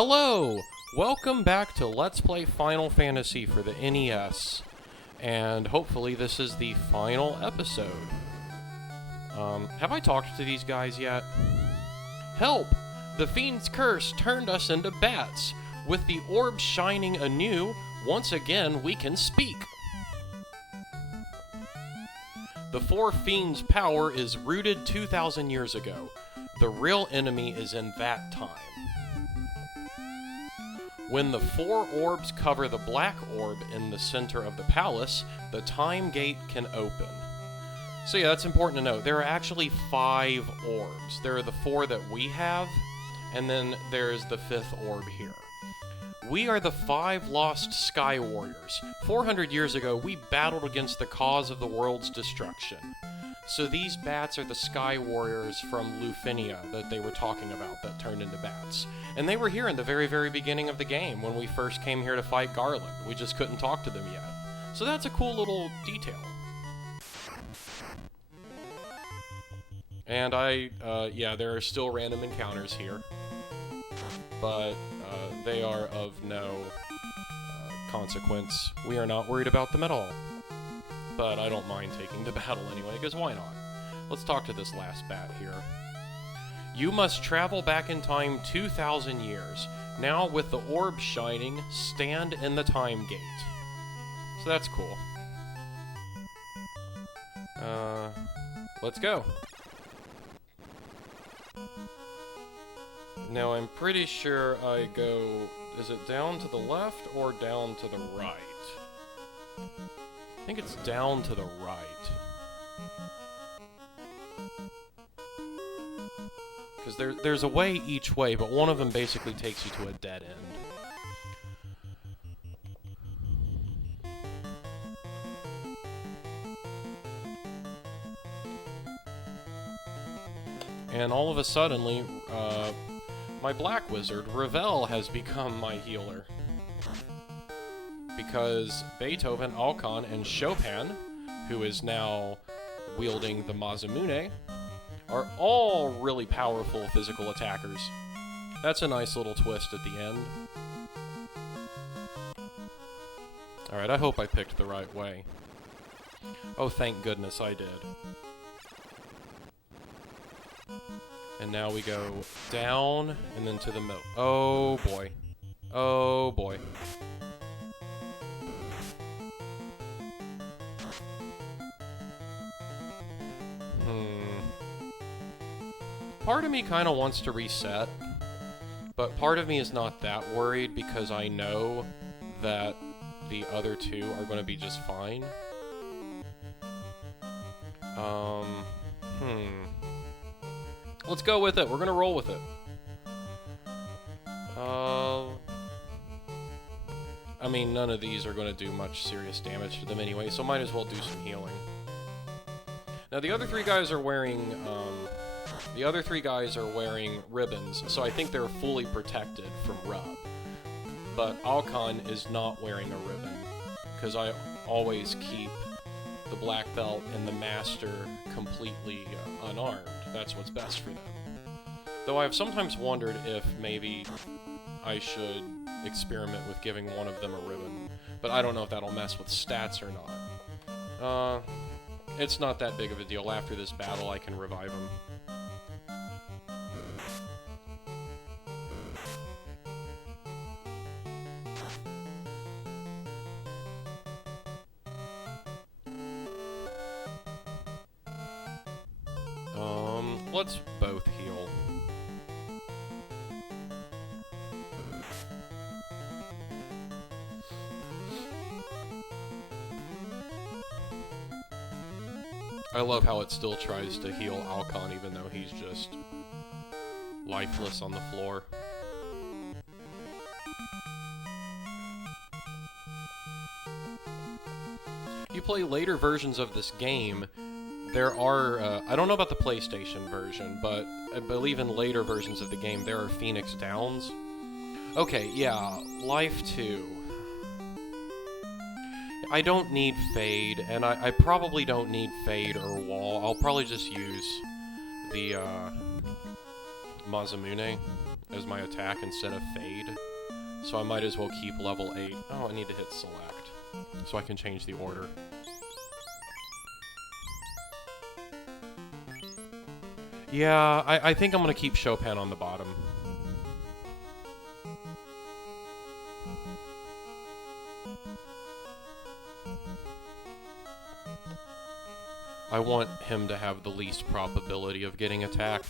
Hello! Welcome back to Let's Play Final Fantasy for the NES. And hopefully this is the final episode. Have I talked to these guys yet? Help! The Fiend's curse turned us into bats. With the orb shining anew, once again we can speak. The Four Fiends' power is rooted 2,000 years ago. The real enemy is in that time. When the four orbs cover the black orb in the center of the palace, the time gate can open. So yeah, that's important to note. There are actually 5 orbs. There are the 4 that we have, and then there's the 5th orb here. We are the 5 lost Sky Warriors. 400 years ago, we battled against the cause of the world's destruction. So these bats are the Sky Warriors from Lufinia that they were talking about that turned into bats. And they were here in the very, very beginning of the game when we first came here to fight Garland. We just couldn't talk to them yet. So that's a cool little detail. And yeah, there are still random encounters here. But they are of no consequence. We are not worried about them at all. But I don't mind taking the battle anyway, because why not? Let's talk to this last bat here. You must travel back in time 2,000 years. Now, with the orb shining, stand in the time gate. So that's cool. Let's go. Now, I'm pretty sure I go... Is it down to the left or down to the right? I think it's down to the right. Because there's a way each way, but one of them basically takes you to a dead end. And all of a sudden, my black wizard, Ravel, has become my healer. Because Beethoven, Alcon, and Chopin, who is now wielding the Masamune, are all really powerful physical attackers. That's a nice little twist at the end. Alright, I hope I picked the right way. Oh, thank goodness I did. And now we go down, and then to the middle. Oh boy. Oh boy. Part of me kind of wants to reset, but part of me is not that worried because I know that the other 2 are going to be just fine. Let's go with it. We're going to roll with it. I mean, none of these are going to do much serious damage to them anyway, so might as well do some healing. Now, the other 3 guys are wearing, ribbons, so I think they're fully protected from rub. But Alcon is not wearing a ribbon, because I always keep the black belt and the master completely unarmed. That's what's best for them. Though I've sometimes wondered if maybe I should experiment with giving one of them a ribbon, but I don't know if that'll mess with stats or not. It's not that big of a deal. After this battle, I can revive him. Let's both heal. I love how it still tries to heal Alcon even though he's just lifeless on the floor. You play later versions of this game, there are, I don't know about the PlayStation version, but I believe in later versions of the game there are Phoenix Downs. Okay, yeah, Life 2. I don't need Fade, and I probably don't need Fade or Wall. I'll probably just use the Masamune as my attack instead of Fade. So I might as well keep level 8. Oh, I need to hit Select, so I can change the order. Yeah, I think I'm going to keep Chopin on the bottom. I want him to have the least probability of getting attacked.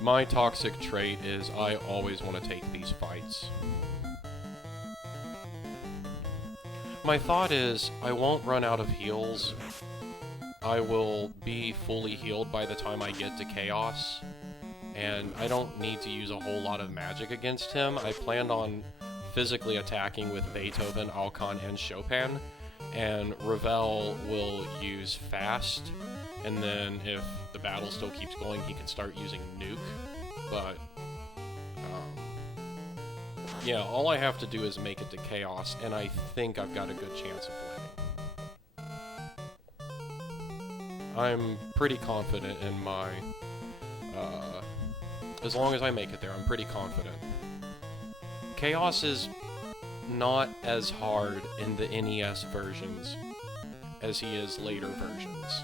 My toxic trait is I always want to take these fights. My thought is I won't run out of heals. I will be fully healed by the time I get to Chaos. And I don't need to use a whole lot of magic against him. I planned on physically attacking with Beethoven, Alcon, and Chopin, and Ravel will use Fast, and then if the battle still keeps going, he can start using Nuke, but, yeah, all I have to do is make it to Chaos, and I think I've got a good chance of winning. I'm pretty confident in my, as long as I make it there, I'm pretty confident. Chaos is not as hard in the NES versions as he is later versions.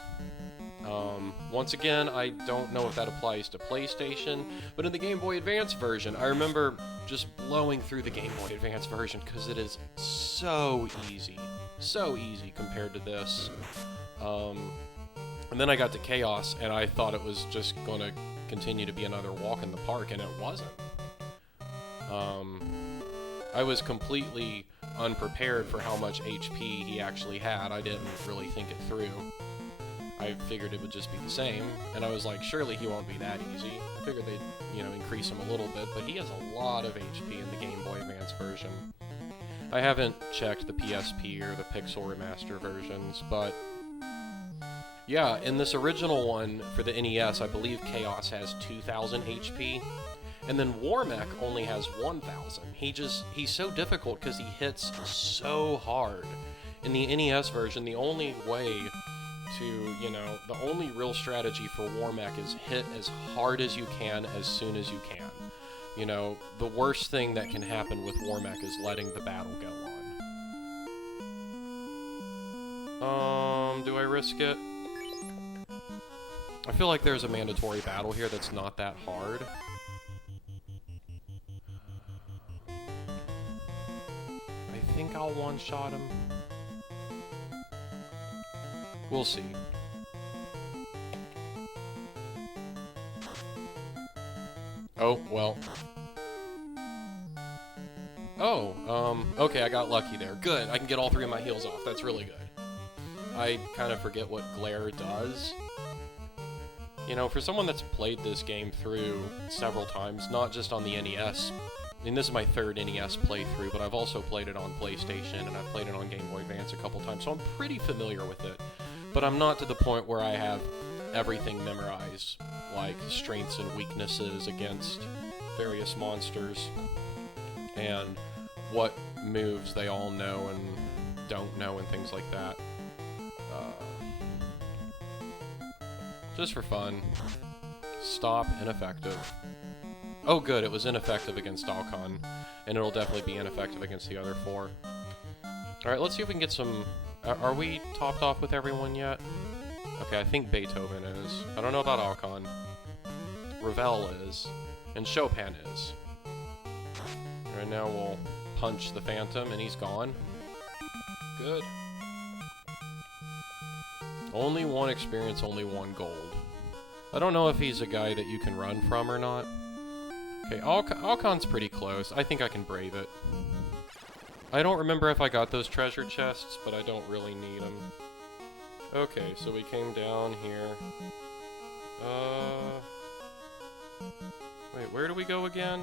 Once again, I don't know if that applies to PlayStation, but in the Game Boy Advance version, I remember just blowing through the Game Boy Advance version because it is so easy compared to this. And then I got to Chaos, and I thought it was just going to continue to be another walk in the park, and it wasn't. I was completely unprepared for how much HP he actually had. I didn't really think it through. I figured it would just be the same, and I was like, surely he won't be that easy. I figured they'd, increase him a little bit, but he has a lot of HP in the Game Boy Advance version. I haven't checked the PSP or the Pixel Remaster versions, but yeah, in this original one for the NES, I believe Chaos has 2,000 HP. And then Warmech only has 1,000. He's so difficult because he hits so hard. In the NES version, the only way to, the only real strategy for Warmech is hit as hard as you can, as soon as you can. The worst thing that can happen with Warmech is letting the battle go on. Do I risk it? I feel like there's a mandatory battle here that's not that hard. I think I'll one-shot him. We'll see. Oh, well. Oh, okay, I got lucky there. Good, I can get all three of my heals off. That's really good. I kind of forget what Glare does. For someone that's played this game through several times, not just on the NES, this is my third NES playthrough, but I've also played it on PlayStation, and I've played it on Game Boy Advance a couple times, so I'm pretty familiar with it. But I'm not to the point where I have everything memorized, like strengths and weaknesses against various monsters, and what moves they all know and don't know, and things like that. Just for fun. Stop ineffective. Oh good, it was ineffective against Alcon, and it'll definitely be ineffective against the other four. Alright, let's see if we can get some... Are we topped off with everyone yet? Okay, I think Beethoven is. I don't know about Alcon. Ravel is. And Chopin is. Right now we'll punch the Phantom, and he's gone. Good. Only one experience, only one gold. I don't know if he's a guy that you can run from or not. Okay, Alcon's pretty close. I think I can brave it. I don't remember if I got those treasure chests, but I don't really need them. Okay, so we came down here. Wait, where do we go again?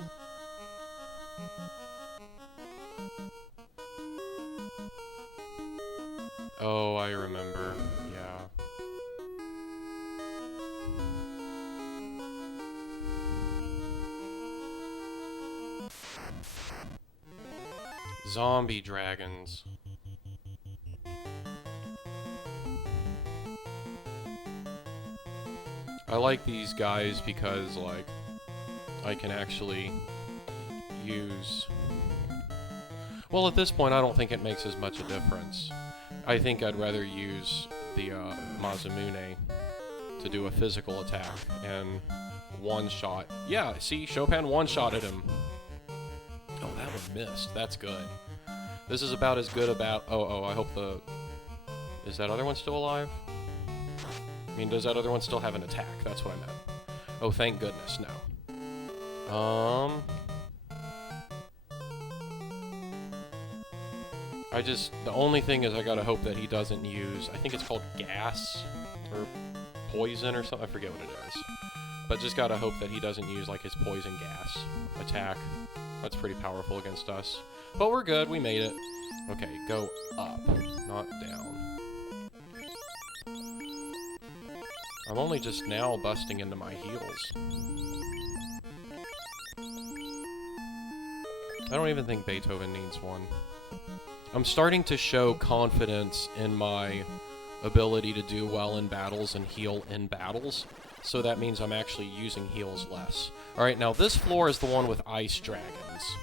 Oh, I remember. Yeah. Zombie dragons. I like these guys because, like, I can actually use... Well, at this point, I don't think it makes as much a difference. I think I'd rather use the Masamune to do a physical attack and one-shot. Yeah, see, Chopin one-shotted him. Oh, that one missed. That's good. This is about as good about... Oh, I hope the... Is that other one still alive? I mean, does that other one still have an attack? That's what I meant. Oh, thank goodness, no. The only thing is I gotta hope that he doesn't use... I think it's called gas, or poison or something. I forget what it is. But just gotta hope that he doesn't use, like, his poison gas attack. That's pretty powerful against us. But we're good, we made it. Okay, go up, not down. I'm only just now busting into my heals. I don't even think Beethoven needs one. I'm starting to show confidence in my ability to do well in battles and heal in battles. So that means I'm actually using heals less. Alright, now this floor is the one with ice dragons.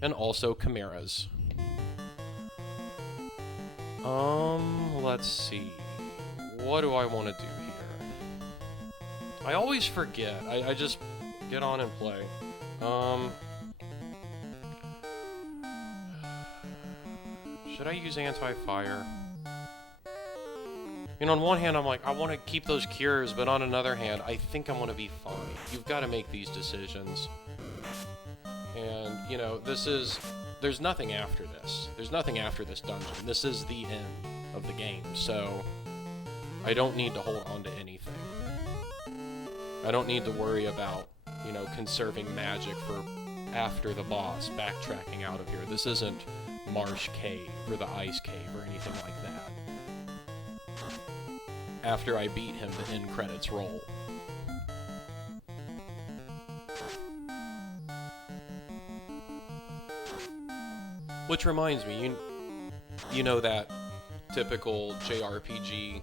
And also chimeras. Let's see. What do I want to do here? I always forget. I just get on and play. Should I use anti-fire? You know, on one hand, I'm like, I want to keep those cures, but on another hand, I think I'm going to be fine. You've got to make these decisions. And, you know, there's nothing after this. There's nothing after this dungeon. This is the end of the game, so I don't need to hold on to anything. I don't need to worry about, you know, conserving magic for after the boss, backtracking out of here. This isn't Marsh Cave or the Ice Cave or anything like that. After I beat him, the end credits roll. Which reminds me, you know that typical JRPG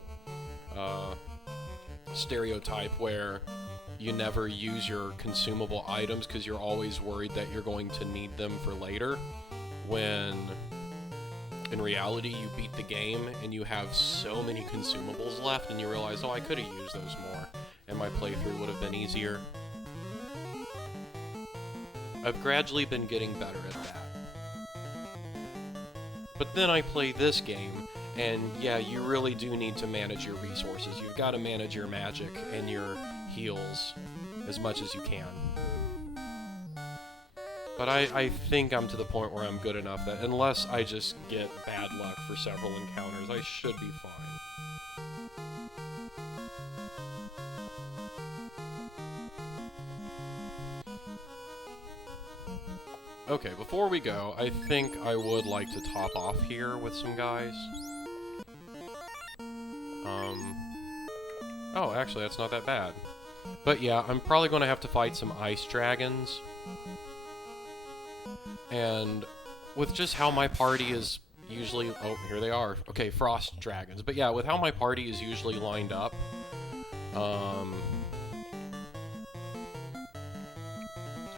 stereotype where you never use your consumable items because you're always worried that you're going to need them for later, when in reality you beat the game and you have so many consumables left and you realize, oh, I could have used those more and my playthrough would have been easier. I've gradually been getting better at that. But then I play this game, and yeah, you really do need to manage your resources. You've got to manage your magic and your heals as much as you can. But I think I'm to the point where I'm good enough that unless I just get bad luck for several encounters, I should be fine. Okay, before we go, I think I would like to top off here with some guys. Oh, actually, that's not that bad. But yeah, I'm probably going to have to fight some ice dragons. And with just how my party is usually... Oh, here they are. Okay, frost dragons. But yeah, with how my party is usually lined up, oh,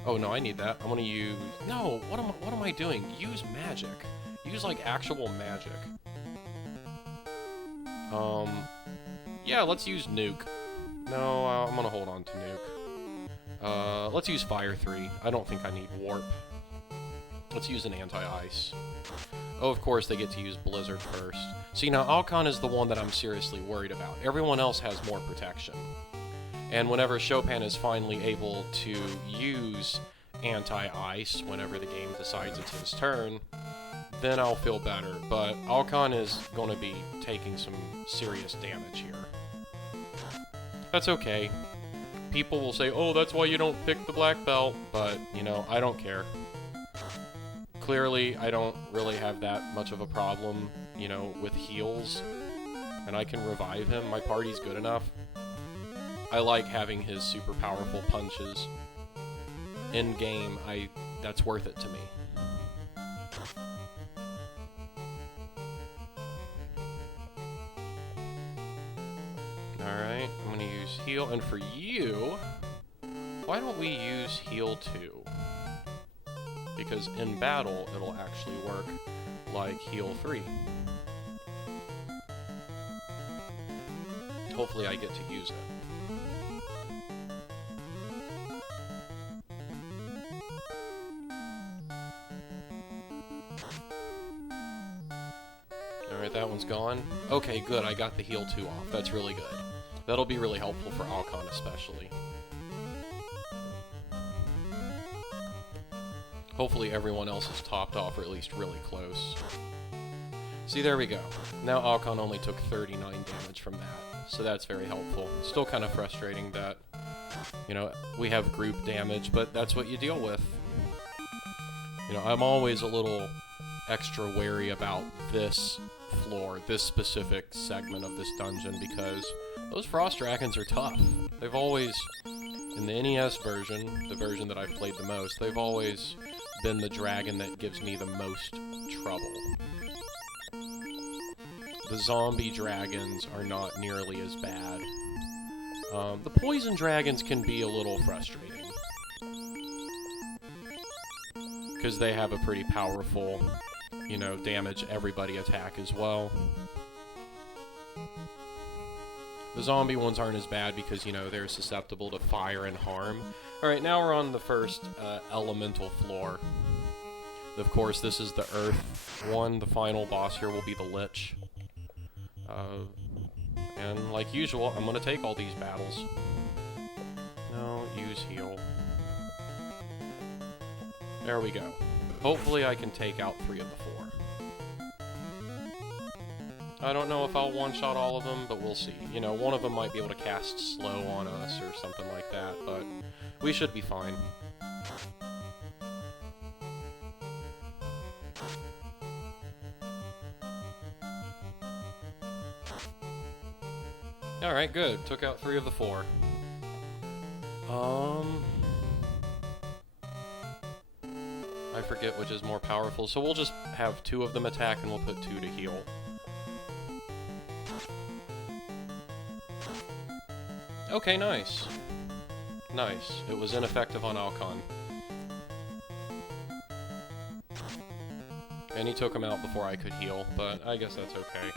no, I need that. I'm gonna use... No, what am I doing? Use magic. Use, like, actual magic. Yeah, let's use nuke. No, I'm gonna hold on to nuke. Let's use fire 3. I don't think I need warp. Let's use an anti-ice. Oh, of course, they get to use blizzard first. See, now, Alcon is the one that I'm seriously worried about. Everyone else has more protection. And whenever Chopin is finally able to use anti-ice, whenever the game decides it's his turn, then I'll feel better. But Alcon is going to be taking some serious damage here. That's okay. People will say, oh, that's why you don't pick the black belt, but, you know, I don't care. Clearly, I don't really have that much of a problem, you know, with heals, and I can revive him. My party's good enough. I like having his super powerful punches. In game, that's worth it to me. Alright, I'm gonna use heal. heal. And for you, why don't we use heal 2? Because in battle, it'll actually work like heal 3. Hopefully I get to use it. Alright, that one's gone. Okay, good, I got the heal 2 off. That's really good. That'll be really helpful for Alcon especially. Hopefully everyone else is topped off, or at least really close. See, there we go. Now Alcon only took 39 damage from that, so that's very helpful. Still kind of frustrating that, you know, we have group damage, but that's what you deal with. You know, I'm always a little extra wary about this floor, this specific segment of this dungeon, because those frost dragons are tough. They've always, in the NES version, the version that I've played the most, they've always been the dragon that gives me the most trouble. The zombie dragons are not nearly as bad. The poison dragons can be a little frustrating, because they have a pretty powerful, you know, damage everybody attack as well. The zombie ones aren't as bad because, you know, they're susceptible to fire and harm. Alright, now we're on the first elemental floor. Of course, this is the Earth one. The final boss here will be the Lich. And like usual, I'm gonna take all these battles. No, use heal. There we go. Hopefully I can take out 3 of the 4. I don't know if I'll one-shot all of them, but we'll see. You know, one of them might be able to cast slow on us or something like that, but we should be fine. Alright, good. Took out 3 of the 4. I forget which is more powerful, so we'll just have 2 of them attack and we'll put 2 to heal. Okay, nice. Nice. It was ineffective on Alcon. And he took him out before I could heal, but I guess that's okay.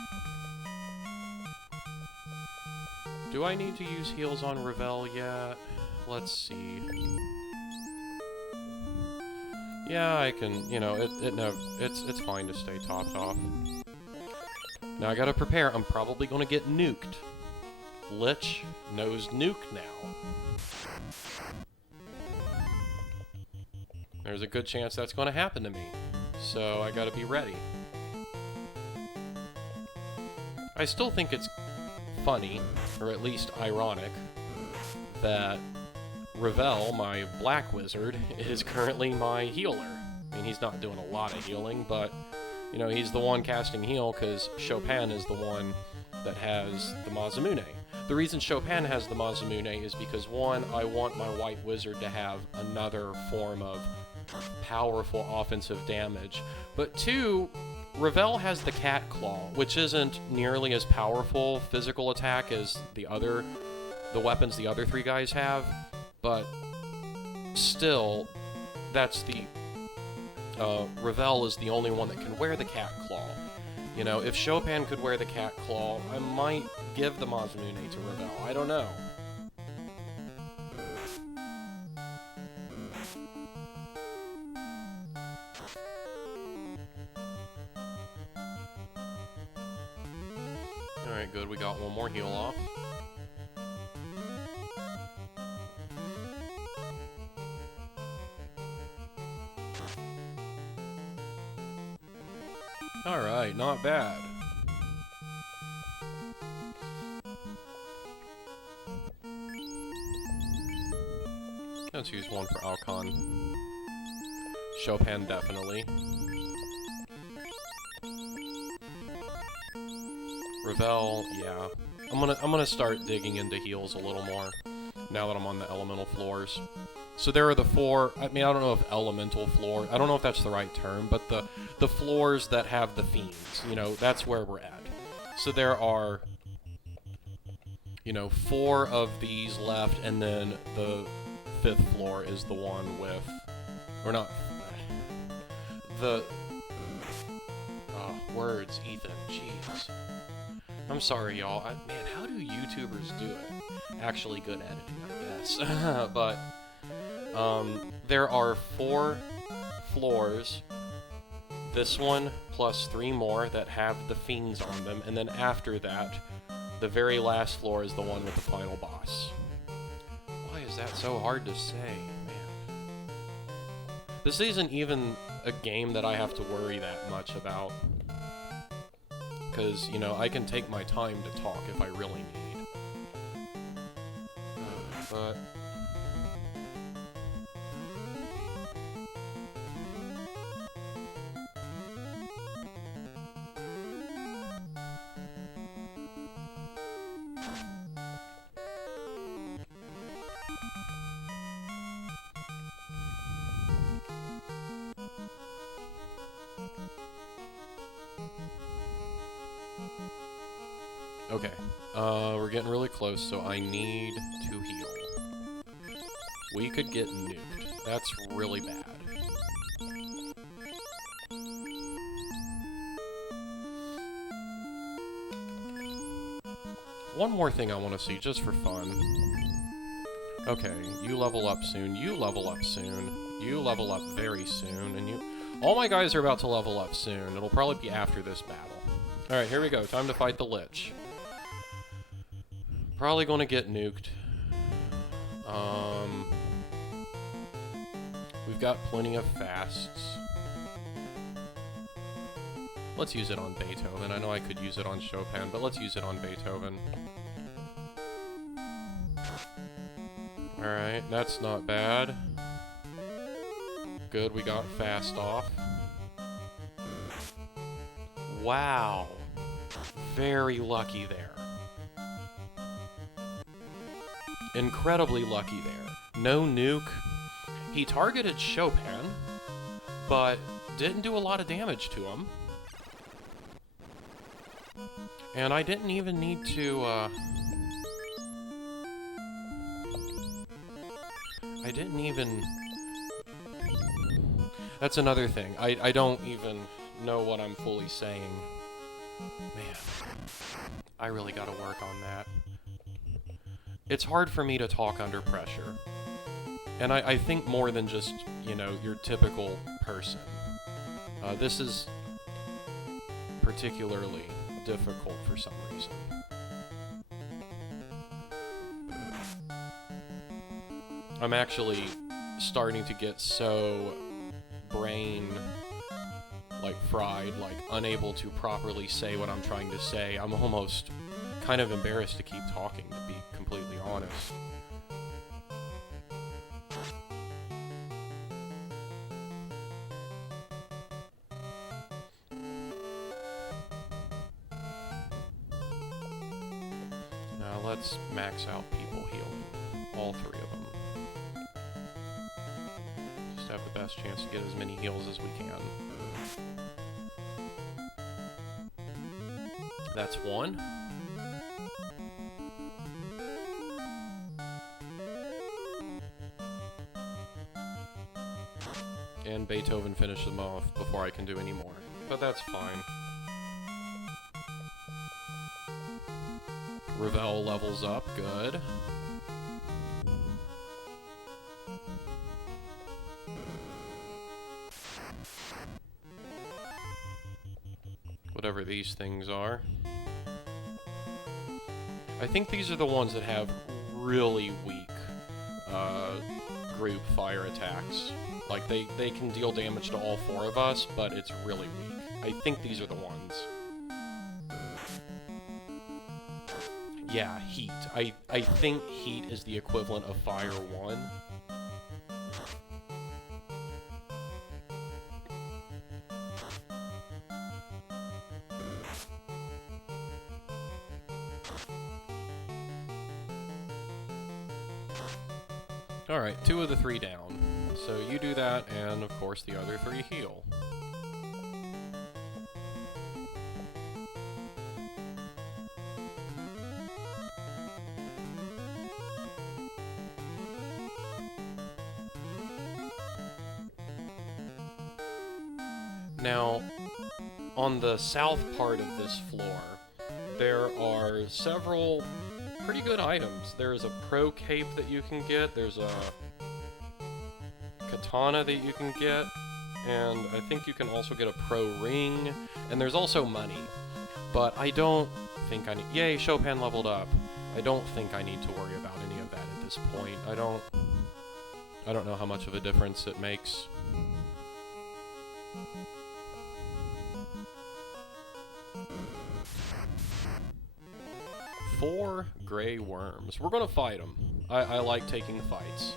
Do I need to use heals on Revel yet? Let's see. Yeah, I can, you know, it's fine to stay topped off. Now I gotta prepare. I'm probably gonna get nuked. Lich knows nuke now. There's a good chance that's gonna happen to me. So I gotta be ready. I still think it's funny, or at least ironic, that Revel, my black wizard, is currently my healer. I mean, he's not doing a lot of healing, but, you know, he's the one casting heal because Chopin is the one that has the Masamune. The reason Chopin has the Masamune is because, one, I want my white wizard to have another form of powerful offensive damage, but two, Revel has the Cat Claw, which isn't nearly as powerful physical attack as the weapons the other 3 guys have, but still, that's the... Revel is the only one that can wear the Cat Claw. You know, if Chopin could wear the Cat Claw, I might give the Masamune to Revel. I don't know. Alright, good. We got one more heal off. Alright, not bad. Let's use one for Alcon. Chopin, definitely. Revel, yeah. I'm gonna start digging into heals a little more now that I'm on the elemental floors. So there are the 4, I mean, I don't know if elemental floor, I don't know if that's the right term, but the floors that have the fiends, you know, that's where we're at. So there are you know, 4 of these left, and then the 5th floor is the one with, or not, the, words, Ethan, jeez. I'm sorry, y'all. Man, how do YouTubers do it? Actually good editing, I guess. But, there are 4 floors, this one plus 3 more that have the fiends on them, and then after that, the very last floor is the one with the final boss. Why is that so hard to say, man? This isn't even a game that I have to worry that much about. Because, you know, I can take my time to talk if I really need. But... okay, we're getting really close, so I need to heal. We could get nuked. That's really bad. One more thing I want to see, just for fun. Okay, you level up soon, you level up soon, you level up very soon, and you... All my guys are about to level up soon. It'll probably be after this battle. Alright, here we go. Time to fight the Lich. Probably gonna get nuked. We've got plenty of fasts. Let's use it on Beethoven. I know I could use it on Chopin, but let's use it on Beethoven. Alright, that's not bad. Good, we got fast off. Wow. Very lucky there. Incredibly lucky there. No nuke. He targeted Chopin, but didn't do a lot of damage to him. And I didn't even need to, I didn't even... That's another thing. I don't even know what I'm fully saying. Man, I really gotta work on that. It's hard for me to talk under pressure. And I think more than just, you know, your typical person. This is particularly difficult for some reason. I'm actually starting to get so brain like fried, like unable to properly say what I'm trying to say. I'm almost kind of embarrassed to keep talking, to be completely honest. Now let's max out people healing. All 3 of them. Just have the best chance to get as many heals as we can. That's 1. And Beethoven finishes them off before I can do any more. But that's fine. Ravel levels up, good. Whatever these things are. I think these are the ones that have really weak group fire attacks. Like, they can deal damage to all 4 of us, but it's really weak. I think these are the ones. Yeah, heat. I think heat is the equivalent of fire 1. Alright, 2 of the 3 down. So you do that, and of course the other 3 heal. Now, on the south part of this floor, there are several pretty good items. There's a pro cape that you can get, there's a katana that you can get, and I think you can also get a pro ring, and there's also money. But I don't think I need... Yay, Chopin leveled up. I don't think I need to worry about any of that at this point. I don't know how much of a difference it makes. Four gray worms. We're gonna fight them. I like taking fights.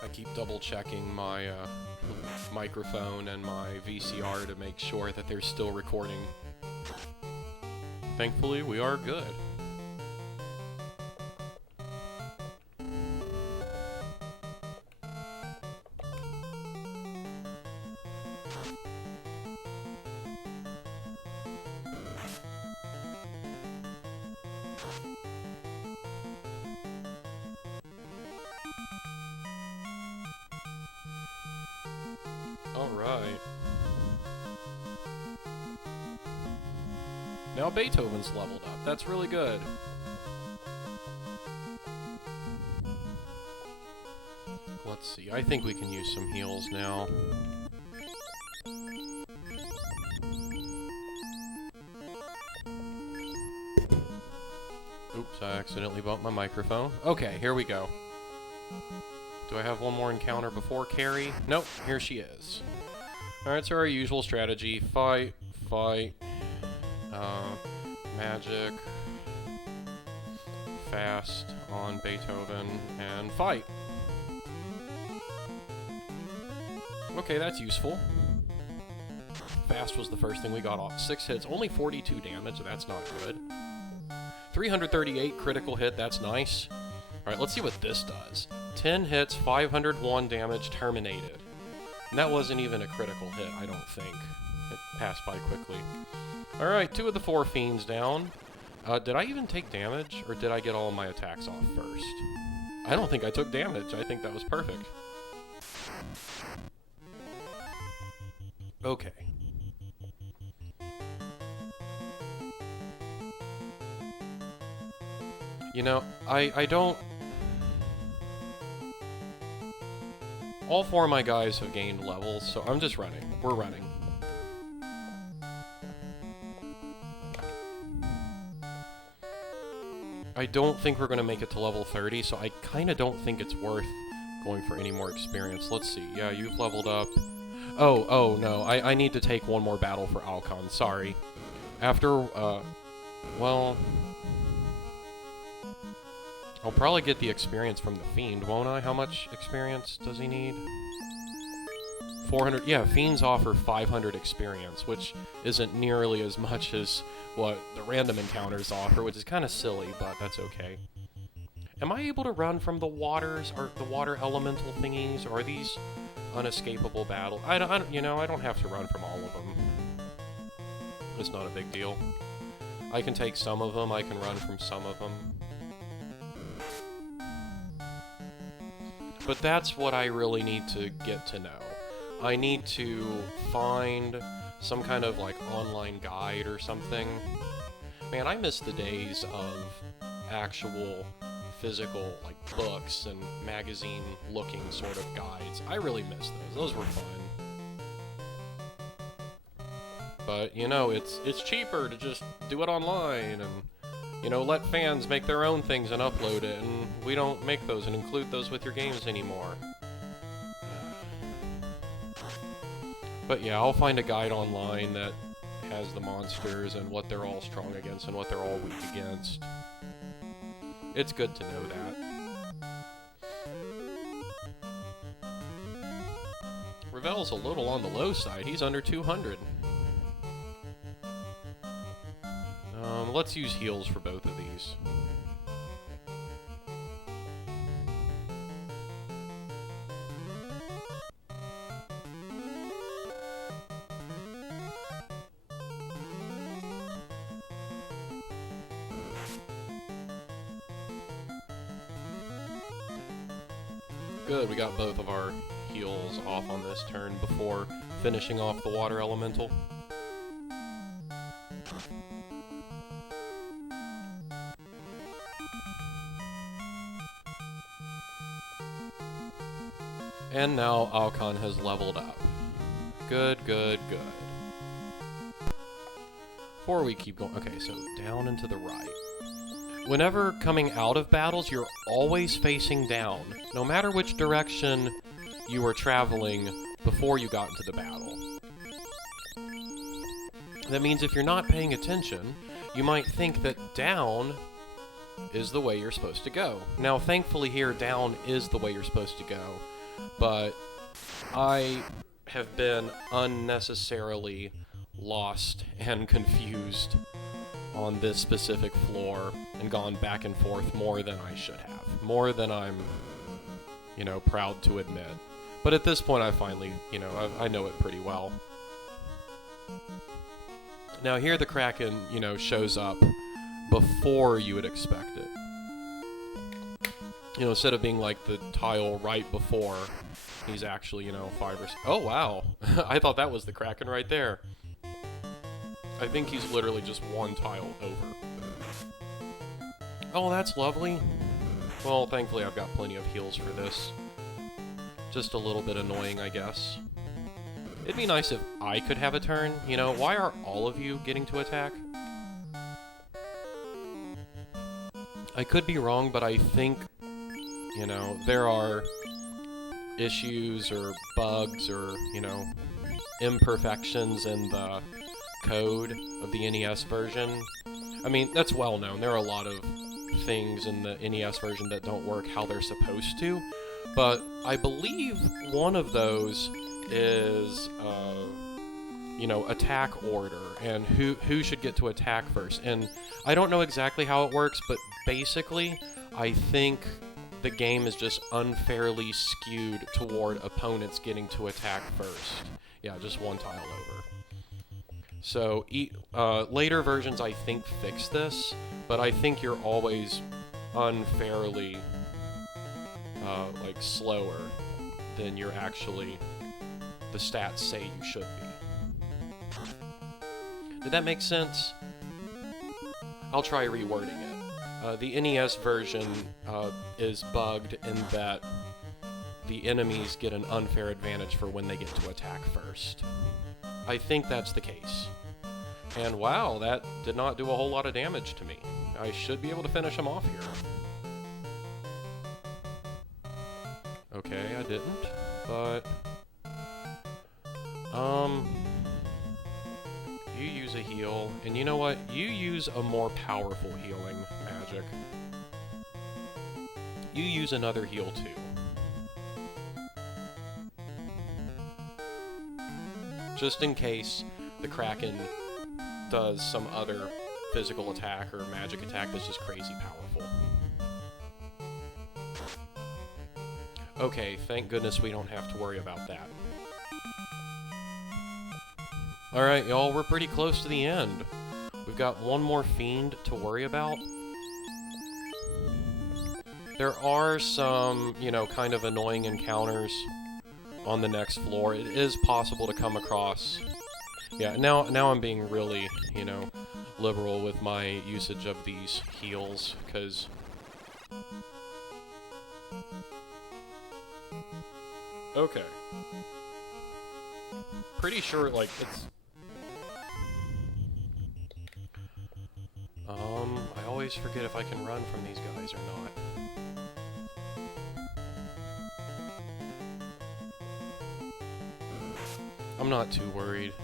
I keep double checking my microphone and my VCR to make sure that they're still recording. Thankfully, we are good. Alright. Now Beethoven's leveled up. That's really good. Let's see. I think we can use some heals now. Oops, I accidentally bumped my microphone. Okay, here we go. Do I have one more encounter before Carrie? Nope, here she is. Alright, so our usual strategy. Fight, fight, magic, fast on Beethoven, and fight. Okay, that's useful. Fast was the first thing we got off. 6 hits, only 42 damage, that's not good. 338 critical hit, that's nice. Alright, let's see what this does. 10 hits, 501 damage, terminated. And that wasn't even a critical hit, I don't think. It passed by quickly. Alright, 2 of the 4 fiends down. Did I even take damage, or did I get all of my attacks off first? I don't think I took damage. I think that was perfect. Okay. You know, I don't... All 4 of my guys have gained levels, so I'm just running. We're running. I don't think we're going to make it to level 30, so I kind of don't think it's worth going for any more experience. Let's see. Yeah, you've leveled up. Oh, no. I need to take one more battle for Alcon. Sorry. After, well... I'll probably get the experience from the Fiend, won't I? How much experience does he need? 400... Yeah, Fiends offer 500 experience, which isn't nearly as much as what the random encounters offer, which is kind of silly, but that's okay. Am I able to run from the waters, or the water elemental thingies, or are these unescapable battle? I don't, you know, I don't have to run from all of them. It's not a big deal. I can take some of them, I can run from some of them. But that's what I really need to get to know. I need to find some kind of, like, online guide or something. Man, I miss the days of actual physical, like, books and magazine-looking sort of guides. I really miss those. Those were fun. But, you know, it's cheaper to just do it online and, you know, let fans make their own things and upload it, and we don't make those and include those with your games anymore. But yeah, I'll find a guide online that has the monsters and what they're all strong against and what they're all weak against. It's good to know that. Ravel's a little on the low side. He's under 200. Let's use heals for both of these. Good, we got both of our heals off on this turn before finishing off the water elemental. And now Alcon has leveled up. Good, good, good. Before we keep going, okay, so down and to the right. Whenever coming out of battles, you're always facing down, no matter which direction you were traveling before you got into the battle. That means if you're not paying attention, you might think that down is the way you're supposed to go. Now, thankfully here, down is the way you're supposed to go, but I have been unnecessarily lost and confused on this specific floor and gone back and forth more than I should have. More than I'm, you know, proud to admit. But at this point I finally, you know, I know it pretty well. Now here the Kraken, you know, shows up before you would expect it. You know, instead of being like the tile right before, he's actually, you know, 5 or 6. Oh, wow. I thought that was the Kraken right there. I think he's literally just one tile over. Oh, that's lovely. Well, thankfully I've got plenty of heals for this. Just a little bit annoying, I guess. It'd be nice if I could have a turn. You know, why are all of you getting to attack? I could be wrong, but I think, you know, there are issues or bugs or, you know, imperfections in the code of the NES version. I mean, that's well known. There are a lot of things in the NES version that don't work how they're supposed to, but I believe one of those is, you know, attack order and who should get to attack first. And I don't know exactly how it works, but basically, I think the game is just unfairly skewed toward opponents getting to attack first. Yeah, just one tile over. So, later versions, I think, fix this, but I think you're always unfairly, like, slower than you're actually, the stats say you should be. Did that make sense? I'll try rewording it. The NES version is bugged in that the enemies get an unfair advantage for when they get to attack first. I think that's the case. And wow, that did not do a whole lot of damage to me. I should be able to finish him off here. Okay, I didn't, but... You use a heal, and you know what? You use a more powerful healing magic. You use another heal too. Just in case the Kraken does some other physical attack or magic attack that's just crazy powerful. Okay, thank goodness we don't have to worry about that. Alright, y'all, we're pretty close to the end. We've got one more fiend to worry about. There are some, you know, kind of annoying encounters on the next floor. It is possible to come across... Yeah, now I'm being really, you know, liberal with my usage of these heals, because... Okay. Pretty sure, like, it's... I always forget if I can run from these guys or not. I'm not too worried.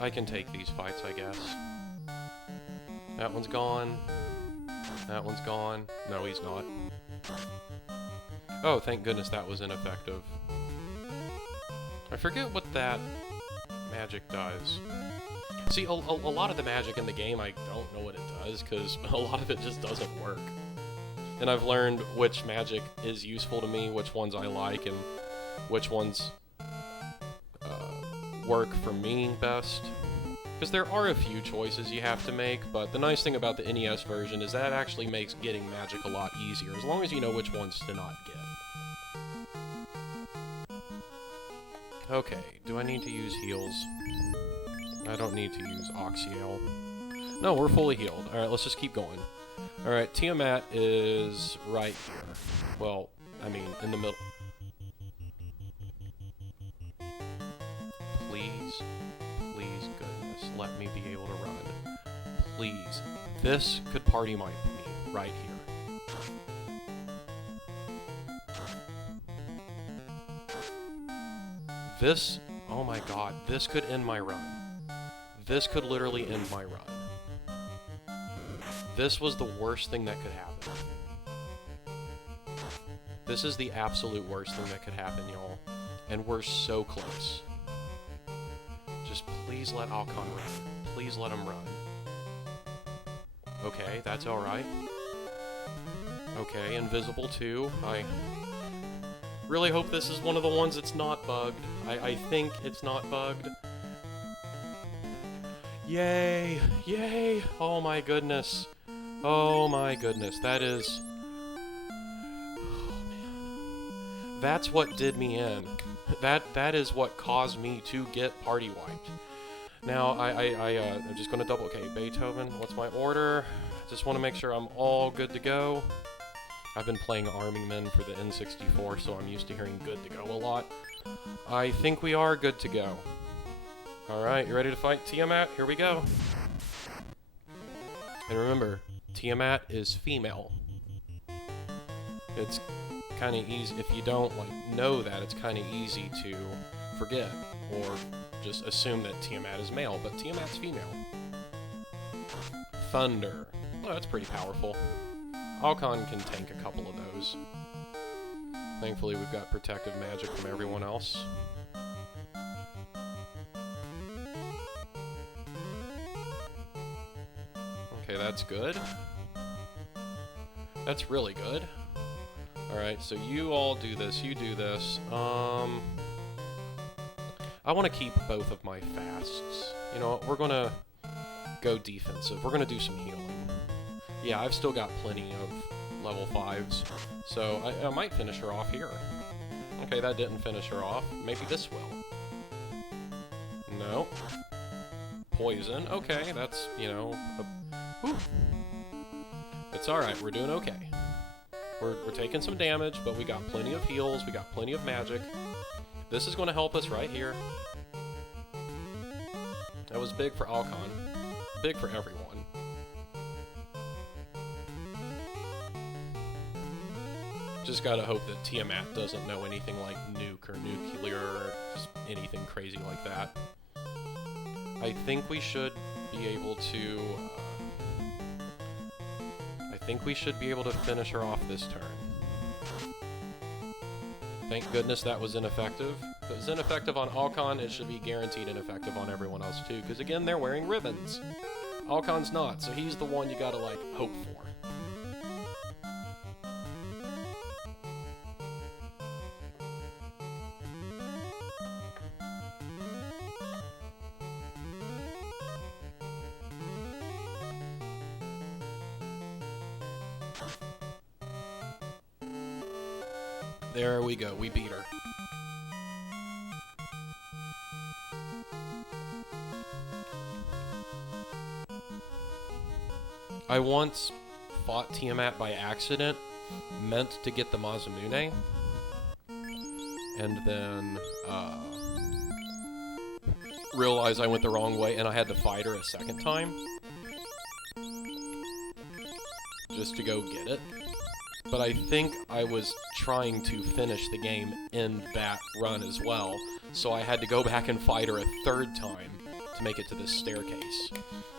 I can take these fights, I guess. That one's gone. That one's gone. No, he's not. Oh, thank goodness that was ineffective. I forget what that magic does. See, a lot of the magic in the game, I don't know what it does, because a lot of it just doesn't work. And I've learned which magic is useful to me, which ones I like, and which ones work for me best. Because there are a few choices you have to make, but the nice thing about the NES version is that actually makes getting magic a lot easier, as long as you know which ones to not get. Okay, do I need to use heals? I don't need to use Oxyale. No, we're fully healed. Alright, let's just keep going. Alright, Tiamat is right here. Well, I mean, in the middle. Please, please, goodness, let me be able to run. Please. This could party me right here. This, oh my god, this could end my run. This could literally end my run. This was the worst thing that could happen. This is the absolute worst thing that could happen, y'all. And we're so close. Just please let Alcon run. Please let him run. Okay, that's alright. Okay, invisible too. I really hope this is one of the ones that's not bugged. I think it's not bugged. Yay! Yay! Oh my goodness. Oh my goodness. That is... Oh man. That's what did me in. That is what caused me to get party wiped. Now, I'm just gonna double... Okay, Beethoven, what's my order? Just want to make sure I'm all good to go. I've been playing Army Men for the N64, so I'm used to hearing good to go a lot. I think we are good to go. Alright, you ready to fight Tiamat? Here we go. And remember, Tiamat is female. It's kind of easy, if you don't know that, it's kind of easy to forget, or just assume that Tiamat is male, but Tiamat's female. Thunder. Oh, that's pretty powerful. Alcon can tank a couple of those. Thankfully, we've got protective magic from everyone else. Okay, that's good. That's really good. Alright, so you all do this, you do this. I want to keep both of my fasts. You know what, we're gonna go defensive. We're gonna do some healing. Yeah, I've still got plenty of level 5s, so I might finish her off here. Okay, that didn't finish her off. Maybe this will. No. Poison. Okay, that's, you know... Whew. It's alright, we're doing okay. We're taking some damage, but we got plenty of heals, we got plenty of magic. This is going to help us right here. That was big for Alcon. Big for everyone. Just gotta hope that Tiamat doesn't know anything like nuke or nuclear or just anything crazy like that. I think we should be able to... I think we should be able to finish her off this turn. Thank goodness that was ineffective. If it was ineffective on Alcon, it should be guaranteed ineffective on everyone else too, because again, they're wearing ribbons. Alcon's not, so he's the one you gotta, like, hope for. There we go, we beat her. I once fought Tiamat by accident, meant to get the Mazamune, and then realized I went the wrong way and I had to fight her a second time just to go get it. But I think I was trying to finish the game in that run as well, so I had to go back and fight her a third time to make it to this staircase.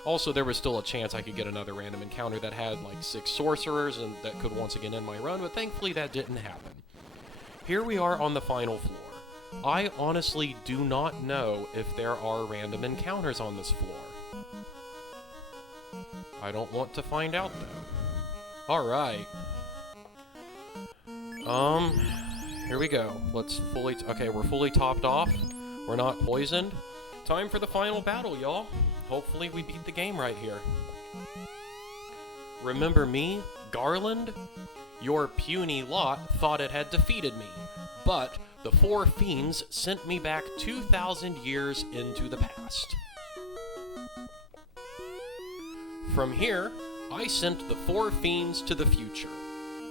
Also, there was still a chance I could get another random encounter that had like 6 sorcerers and that could once again end my run, but thankfully that didn't happen. Here we are on the final floor. I honestly do not know if there are random encounters on this floor. I don't want to find out though. Alright. Here we go. Let's fully... okay, we're fully topped off. We're not poisoned. Time for the final battle, y'all. Hopefully we beat the game right here. Remember me, Garland? Your puny lot thought it had defeated me, but The four fiends sent me back 2,000 years into the past. From here, I sent the four fiends to the future.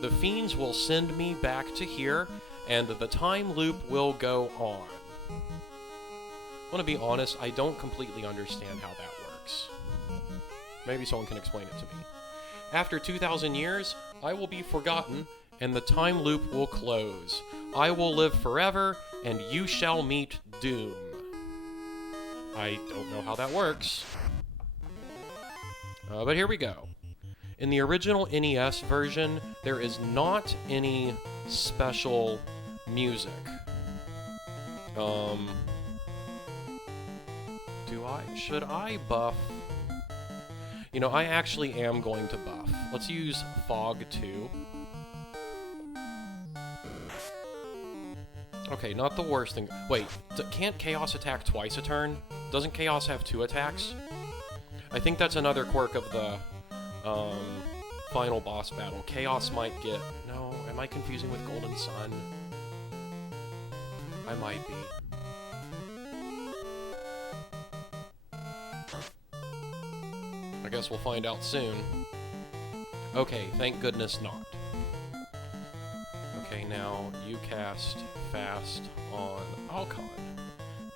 The fiends will send me back to here, and the time loop will go on. I want to be honest, I don't completely understand how that works. Maybe someone can explain it to me. After 2,000 years, I will be forgotten, and the time loop will close. I will live forever, and you shall meet doom. I don't know how that works. But here we go. In the original NES version, there is not any special music. Should I buff? You know, I actually am going to buff. Let's use Fog 2. Okay, not the worst thing. Wait, can't Chaos attack twice a turn? Doesn't Chaos have 2 attacks? I think that's another quirk of the final boss battle. Chaos might get... No, am I confusing with Golden Sun? I might be. I guess we'll find out soon. Okay, thank goodness not. Okay, now you cast Fast on Alcon.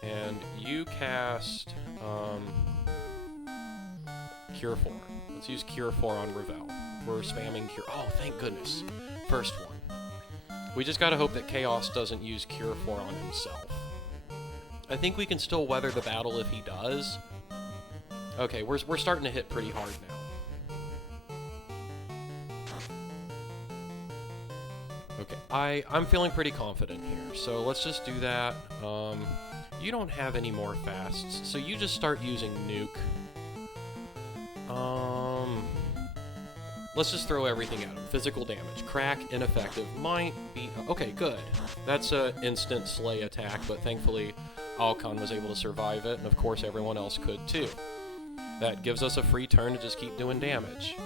And you cast Cure 4. Let's use Cure 4 on Ravel. We're spamming Cure... Oh, thank goodness. First one. We just gotta hope that Chaos doesn't use Cure 4 on himself. I think we can still weather the battle if he does. Okay, we're starting to hit pretty hard now. Okay, I'm feeling pretty confident here, so let's just do that. You don't have any more fasts, so you just start using Nuke. Let's just throw everything at him. Physical damage. Crack, ineffective. Might be... Okay, good. That's an instant slay attack, but thankfully Alcon was able to survive it, and of course everyone else could too. That gives us a free turn to just keep doing damage.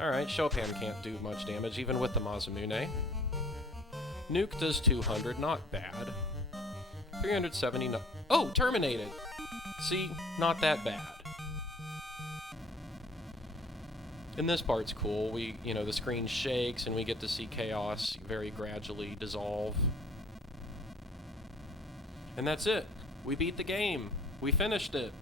Alright, Chopin can't do much damage, even with the Masamune. Nuke does 200, not bad. 379... Oh, terminated! See, not that bad. And this part's cool. The screen shakes and we get to see Chaos very gradually dissolve. And that's it. We beat the game. We finished it.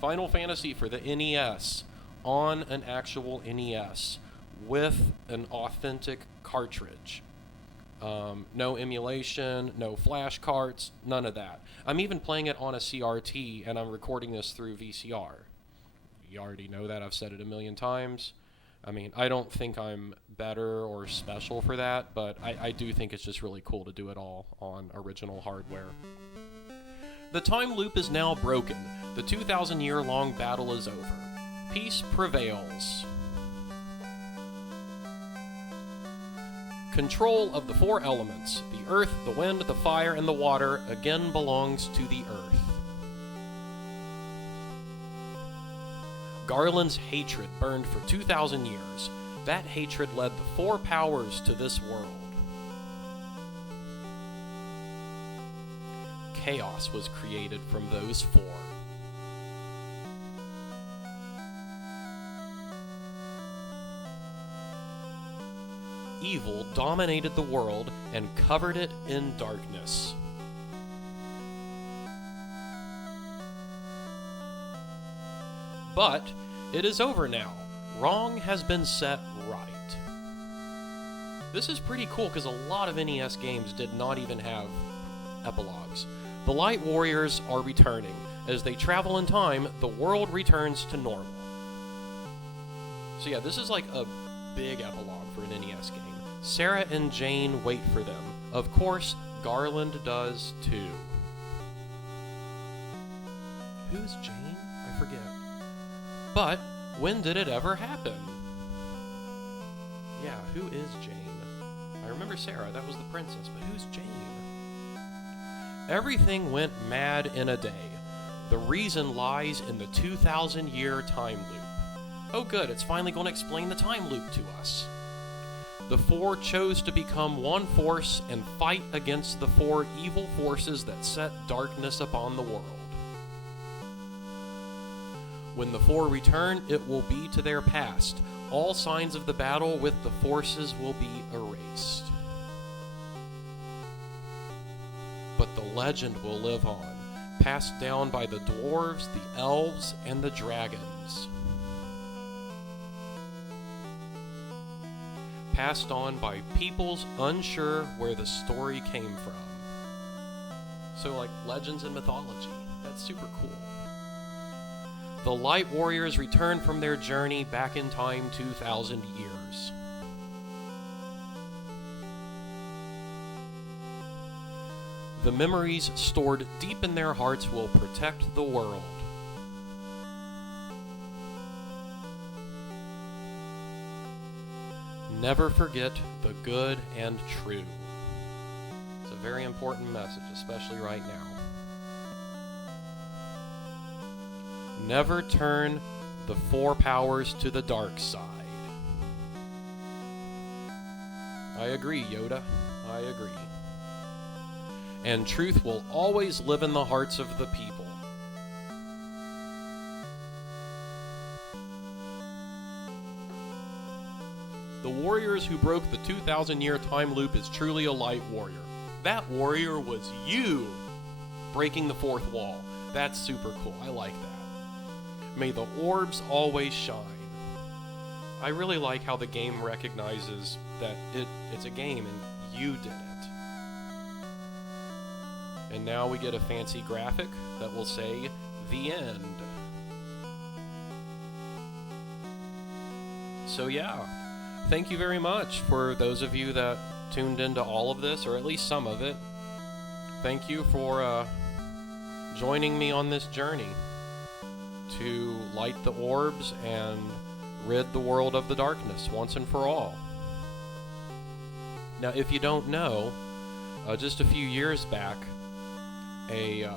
Final Fantasy for the NES. On an actual NES. With an authentic cartridge. No emulation, no flash carts, none of that. I'm even playing it on a CRT and I'm recording this through VCR. You already know that. I've said it a million times. I mean, I don't think I'm better or special for that, but I do think it's just really cool to do it all on original hardware. The time loop is now broken. The 2,000-year-long battle is over. Peace prevails. Control of the 4 elements, the earth, the wind, the fire, and the water, again belongs to the earth. Garland's hatred burned for 2,000 years. That hatred led the 4 powers to this world. Chaos was created from those 4. Evil dominated the world and covered it in darkness. But it is over now. Wrong has been set right. This is pretty cool because a lot of NES games did not even have epilogues. The Light Warriors are returning. As they travel in time, the world returns to normal. So yeah, this is like a big epilogue for an NES game. Sarah and Jane wait for them. Of course, Garland does too. Who's Jane? I forget. But, when did it ever happen? Yeah, who is Jane? I remember Sarah, that was the princess, but who's Jane? Everything went mad in a day. The reason lies in the 2,000-year time loop. Oh good, it's finally going to explain the time loop to us. the four chose to become one force and fight against the four evil forces that set darkness upon the world. When the four return, it will be to their past. All signs of the battle with the forces will be erased. But the legend will live on, passed down by the dwarves, the elves, and the dragons. Passed on by peoples unsure where the story came from. So like legends and mythology. That's super cool. The Light Warriors return from their journey back in time 2,000 years. The memories stored deep in their hearts will protect the world. Never forget the good and true. It's a very important message, especially right now. Never turn the four powers to the dark side. I agree, Yoda. I agree. And truth will always live in the hearts of the people. The warriors who broke the 2,000-year time loop is truly a light warrior. That warrior was you breaking the fourth wall. That's super cool. I like that. May the orbs always shine. I really like how the game recognizes that it's a game and you did it. And now we get a fancy graphic that will say, "The end." So yeah, thank you very much for those of you that tuned into all of this, or at least some of it. Thank you for joining me on this journey to light the orbs and rid the world of the darkness once and for all. Now, if you don't know, just a few years back, a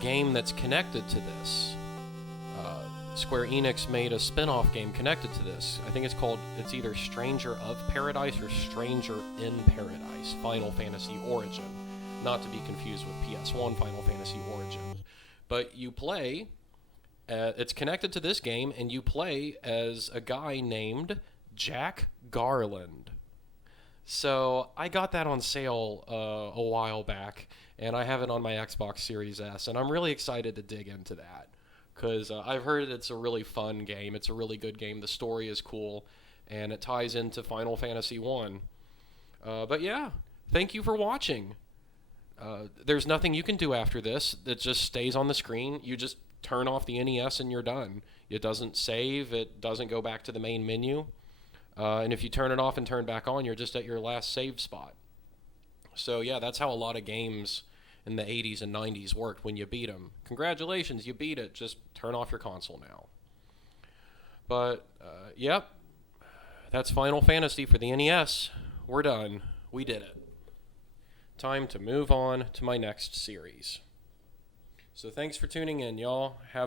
game that's connected to this, Square Enix made a spin-off game connected to this. I think it's either Stranger of Paradise or Stranger in Paradise, Final Fantasy Origin. Not to be confused with PS1 Final Fantasy Origin. But you play, it's connected to this game, and you play as a guy named Jack Garland. So I got that on sale a while back, and I have it on my Xbox Series S, and I'm really excited to dig into that. Because I've heard it's a really fun game. It's a really good game. The story is cool, and it ties into Final Fantasy 1. But yeah, thank you for watching. There's nothing you can do after this. It just stays on the screen. You just turn off the NES and you're done. It doesn't save. It doesn't go back to the main menu. And if you turn it off and turn back on, you're just at your last save spot. So yeah, that's how a lot of games in the 80s and 90s worked when you beat them. Congratulations, you beat it. Just turn off your console now. But, yep. That's Final Fantasy for the NES. We're done. We did it. Time to move on to my next series. So thanks for tuning in, y'all. Have